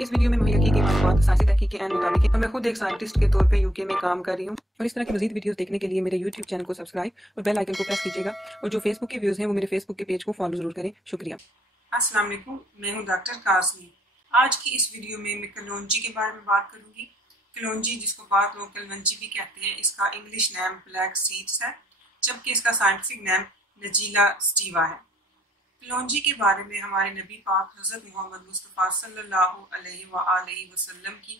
इस वीडियो में मुहैया की गई मालूमात साइंसी तहकीक के मुताबिक है और मैं खुद एक साइंटिस्ट के तौर पे यूके में काम कर रही हूँ। और इस तरह की मजीद वीडियोस देखने के लिए मेरे यूट्यूब चैनल को सब्सक्राइब और बेल आइकन को प्रेस कीजिएगा। और जो फेसबुक के व्यूज़ हैं वो मेरे फेसबुक के पेज को फॉलो जरूर करें। शुक्रिया। अस्सलाम वालेकुम, मैं हूँ डॉक्टर कासमी। आज की इस वीडियो में मैं कलौंजी के बारे में बात करूँगी। कलौंजी, जिसको बाद लोग कलवंजी भी कहते हैं, इसका इंग्लिश नेम ब्लैक सीड्स है, जबकि इसका साइंटिफिक नेम नजीला स्टीवा है। कलौंजी के बारे में हमारे नबी पाक हज़रत मोहम्मद मुस्तफ़ा सल्लल्लाहु अलैहि वसल्लम की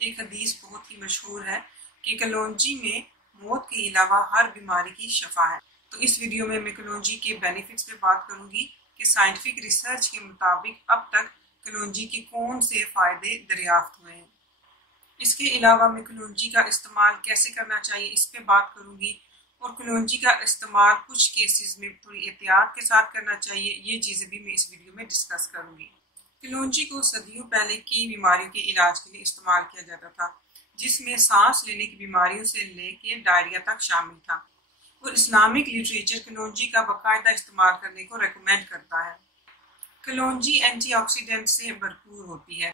एक हदीस बहुत ही मशहूर है कि कलौंजी में मौत के अलावा हर बीमारी की शफा है। तो इस वीडियो में मैं कलौंजी के बेनिफिट्स पे बात करूंगी कि साइंटिफिक रिसर्च के मुताबिक अब तक कलौंजी के कौन से फ़ायदे दरियाफ्त हुए हैं। इसके अलावा मैं कलौंजी का इस्तेमाल कैसे करना चाहिए इस पे बात करूंगी, और कलौंजी का इस्तेमाल कुछ केसेस में थोड़ी एहतियात के साथ करना चाहिए। ये चीज़ें भी मैं इस वीडियो में डिस्कस करूंगी। कलौंजी को सदियों पहले कई बीमारियों के इलाज के लिए इस्तेमाल किया जाता था, जिसमें सांस लेने की बीमारियों से लेकर डायरिया तक शामिल था। और इस्लामिक लिटरेचर कलौंजी का बाकायदा इस्तेमाल करने को रेकमेंड करता है। कलौंजी एंटीऑक्सीडेंट से भरपूर होती है।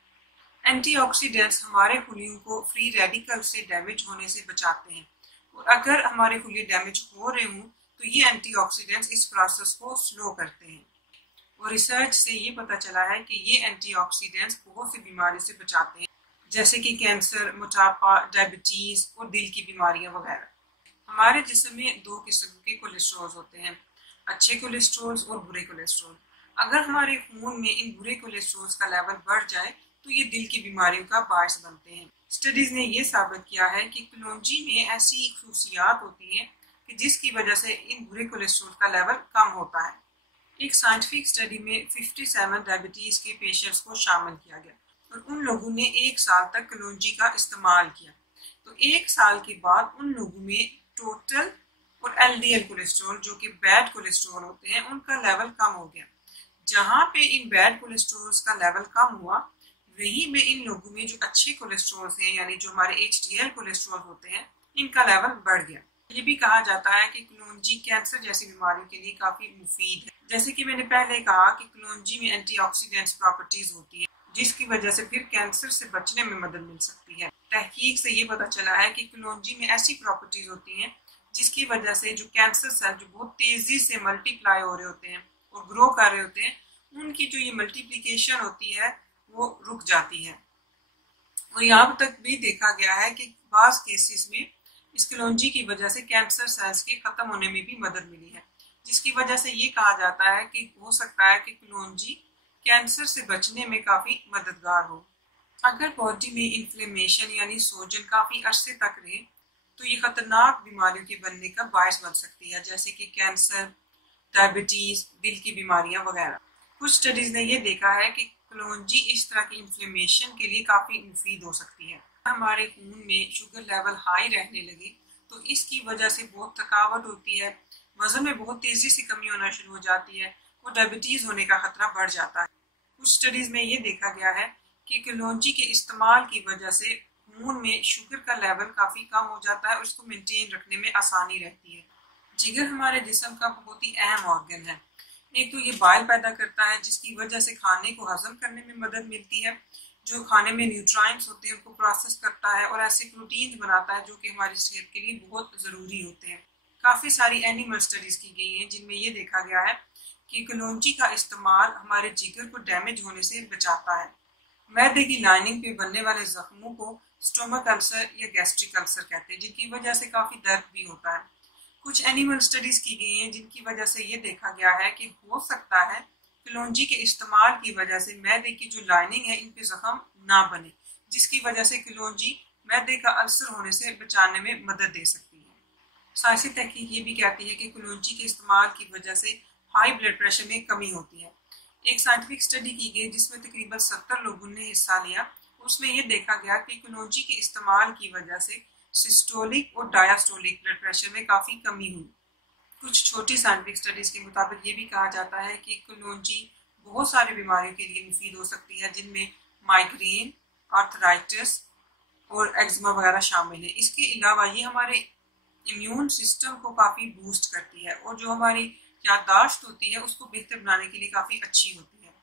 एंटीऑक्सीडेंट्स हमारे खुलियों को फ्री रेडिकल से डैमेज होने से बचाते हैं, और अगर हमारे खुलिये डैमेज हो रहे हों तो ये एंटीऑक्सीडेंट्स इस प्रोसेस को स्लो करते हैं। और रिसर्च से ये पता चला है कि ये एंटीऑक्सीडेंट्स बहुत सी बीमारियों से बचाते हैं, जैसे कि कैंसर, मोटापा, डायबिटीज और दिल की बीमारियां वगैरह। हमारे जिस्म में दो किस्म के कोलेस्ट्रॉल होते हैं, अच्छे कोलेस्ट्रॉल और बुरे कोलेस्ट्रॉल। अगर हमारे खून में इन बुरे कोलेस्ट्रॉल का लेवल बढ़ जाए तो ये दिल की बीमारियों का बायस बनते हैं। स्टडीज ने ये साबित किया है कि कलौंजी में ऐसी खूसियात होती हैं कि जिसकी वजह से इन बुरे कोलेस्ट्रॉल का लेवल कम होता है। एक साइंटिफिक स्टडी में 57 डायबिटीज के पेशेंट्स को शामिल किया गया और उन लोगों ने 1 साल तक कलौंजी का इस्तेमाल किया। तो 1 साल के बाद उन लोगों में टोटल और एलडीएल कोलेस्ट्रॉल, जो कि बैड कोलेस्ट्रॉल होते हैं, उनका लेवल कम हो गया। जहाँ पे इन बैड कोलेस्ट्रॉल का लेवल कम हुआ, वहीं में इन लोगों में जो अच्छे कोलेस्ट्रॉल हैं, यानी जो हमारे एचडीएल कोलेस्ट्रॉल होते हैं, इनका लेवल बढ़ गया। ये भी कहा जाता है कि कलौंजी कैंसर जैसी बीमारियों के लिए काफी मुफीद है। जैसे कि मैंने पहले कहा कि कलौंजी में एंटीऑक्सीडेंट्स प्रॉपर्टीज होती है, जिसकी वजह से फिर कैंसर से बचने में मदद मिल सकती है। तहकीक से ये पता चला है कि कलौंजी में ऐसी प्रॉपर्टीज होती हैं जिसकी वजह से जो कैंसर सेल जो बहुत तेजी से मल्टीप्लाई हो रहे होते हैं और ग्रो कर रहे होते हैं, उनकी जो ये मल्टीप्लिकेशन होती है वो रुक जाती है। और यहाँ तक भी देखा गया है कि बाज़ केसेस में इस कलौंजी की वजह से कैंसर सेल्स के खत्म होने में भी मदद मिली है, जिसकी वजह से ये कहा जाता है कि हो सकता है कि कलौंजी कैंसर से बचने में काफी मददगार हो। अगर बॉडी में इन्फ्लेमेशन यानी सोजन काफी अरसे तक रहे तो ये खतरनाक बीमारियों के बनने का बायस बन सकती है, जैसे कि कैंसर, डायबिटीज, दिल की बीमारियां वगैरह। कुछ स्टडीज ने ये देखा है कि कलौंजी इस तरह की इन्फ्लेमेशन के लिए काफी मुफीद हो सकती है। हमारे खून में शुगर लेवल हाई रहने लगे तो इसकी वजह से बहुत थकावट होती है, वजन में बहुत तेजी से कमी होना शुरू हो जाती है और डायबिटीज होने का खतरा बढ़ जाता है। कुछ स्टडीज में ये देखा गया है कि कलौंजी के इस्तेमाल की वजह से खून में शुगर का लेवल काफी कम हो जाता है और इसको मेंटेन रखने में आसानी रहती है। जिगर हमारे जिस्म का बहुत ही अहम ऑर्गन है। एक तो ये बाइल पैदा करता है, जिसकी वजह से खाने को हजम करने में मदद मिलती है। जो खाने में न्यूट्राइंट्स होते हैं उनको प्रोसेस करता है और ऐसे प्रोटीन बनाता है जो कि हमारी सेहत के लिए बहुत ज़रूरी होते हैं। काफ़ी सारी एनिमल स्टडीज़ की गई हैं जिनमें ये देखा गया है कि कलौंजी का इस्तेमाल हमारे जिगर को डैमेज होने से बचाता है। मैदे की लाइनिंग पे बनने वाले जख्मों को स्टोमक अल्सर या गैस्ट्रिक अल्सर कहते हैं, जिनकी वजह से काफ़ी दर्द भी होता है। कुछ एनिमल स्टडीज़ की गई हैं जिनकी वजह से ये देखा गया है कि हो सकता है कलौंजी के इस्तेमाल की वजह से मैदे की जो लाइनिंग है इन पे जख्म ना बने, जिसकी वजह से कलौंजी मैदे का अल्सर होने से बचाने में मदद दे सकती है। साइंसी तहकीक ये भी कहती है कि कलौंजी के इस्तेमाल की वजह से हाई ब्लड प्रेशर में कमी होती है। एक साइंटिफिक स्टडी की गई जिसमें तकरीबन 70 लोगों ने हिस्सा लिया, उसमें यह देखा गया कि कलौंजी के इस्तेमाल की वजह से सिस्टोलिक और डायस्टोलिक ब्लड प्रेशर में काफ़ी कमी हुई। कुछ छोटी साइंटिफिक स्टडीज के मुताबिक ये भी कहा जाता है कि कलौंजी बहुत सारी बीमारियों के लिए मुफीद हो सकती है, जिनमें माइग्रेन, आर्थराइटिस और एक्जिमा वगैरह शामिल है। इसके अलावा ये हमारे इम्यून सिस्टम को काफ़ी बूस्ट करती है और जो हमारी याददाश्त होती है उसको बेहतर बनाने के लिए काफ़ी अच्छी होती है।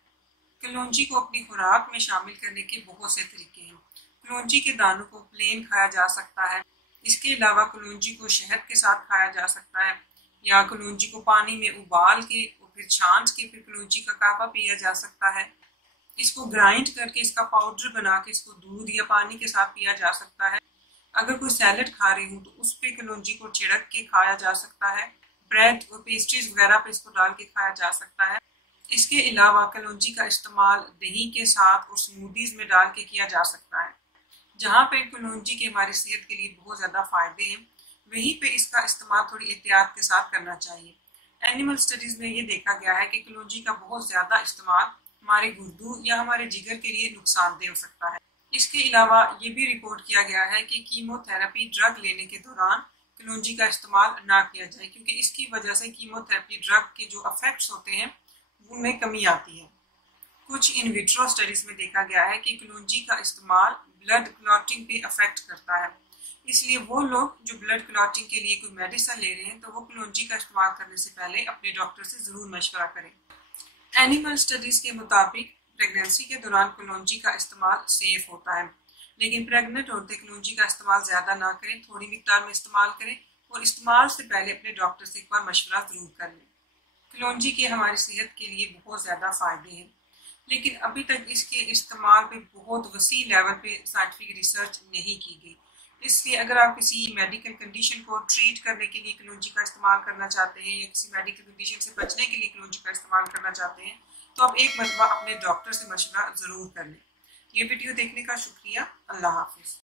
कलौंजी को अपनी खुराक में शामिल करने के बहुत से तरीके हैं। कलौंजी के दानों को प्लेन खाया जा सकता है। इसके अलावा कलौंजी को शहद के साथ खाया जा सकता है, या कलौंजी को पानी में उबाल के और फिर छाछ के फिर कलौंजी का काढ़ा पिया जा सकता है। इसको ग्राइंड करके इसका पाउडर बना के इसको दूध या पानी के साथ पिया जा सकता है। अगर कोई सैलड खा रही हूँ तो उस पे कलौंजी को छिड़क के खाया जा सकता है। ब्रेड और पेस्ट्रीज वगैरह पे इसको डाल के खाया जा सकता है। इसके अलावा कलौंजी का इस्तेमाल दही के साथ और स्मूदीज में डाल के किया जा सकता है। जहाँ पे कलौंजी के हमारी सेहत के लिए बहुत ज़्यादा फायदे हैं, वहीं पे इसका इस्तेमाल थोड़ी एहतियात के साथ करना चाहिए। एनिमल स्टडीज में ये देखा गया है कि कलौंजी का बहुत ज़्यादा इस्तेमाल हमारे गुर्दों या हमारे जिगर के लिए नुकसानदेह हो सकता है। इसके अलावा ये भी रिपोर्ट किया गया है कि कीमोथेरेपी ड्रग लेने के दौरान कलौंजी का इस्तेमाल ना किया जाए, क्योंकि इसकी वजह से कीमोथेरेपी ड्रग के जो इफेक्ट्स होते हैं उनमें कमी आती है। कुछ इन विट्रो स्टडीज में देखा गया है कि कलौंजी का इस्तेमाल ब्लड क्लॉटिंग पे अफेक्ट करता है। इसलिए वो लोग जो ब्लड क्लॉटिंग के लिए कोई मेडिसिन ले रहे हैं तो वो कलौंजी का इस्तेमाल करने से पहले अपने डॉक्टर से जरूर मशवरा करें। एनिमल स्टडीज के मुताबिक प्रेगनेंसी के दौरान कलौंजी का इस्तेमाल सेफ होता है, लेकिन प्रेग्नेंट औरतें कलौंजी का इस्तेमाल ज्यादा ना करें, थोड़ी मिकदार में इस्तेमाल करें और इस्तेमाल से पहले अपने डॉक्टर से एक बार मशवरा जरूर कर लें। कलौंजी के हमारी सेहत के लिए बहुत ज्यादा फायदे हैं, लेकिन अभी तक इसके इस्तेमाल पे बहुत वसी लेवल पे साइंटिफिक रिसर्च नहीं की गई। इसलिए अगर आप किसी मेडिकल कंडीशन को ट्रीट करने के लिए कलौंजी का इस्तेमाल करना चाहते हैं या किसी मेडिकल कंडीशन से बचने के लिए कलौंजी का इस्तेमाल करना चाहते हैं तो आप एक मरतबा अपने डॉक्टर से मशवरा ज़रूर कर लें। ये वीडियो देखने का शुक्रिया। अल्लाह हाफिज़।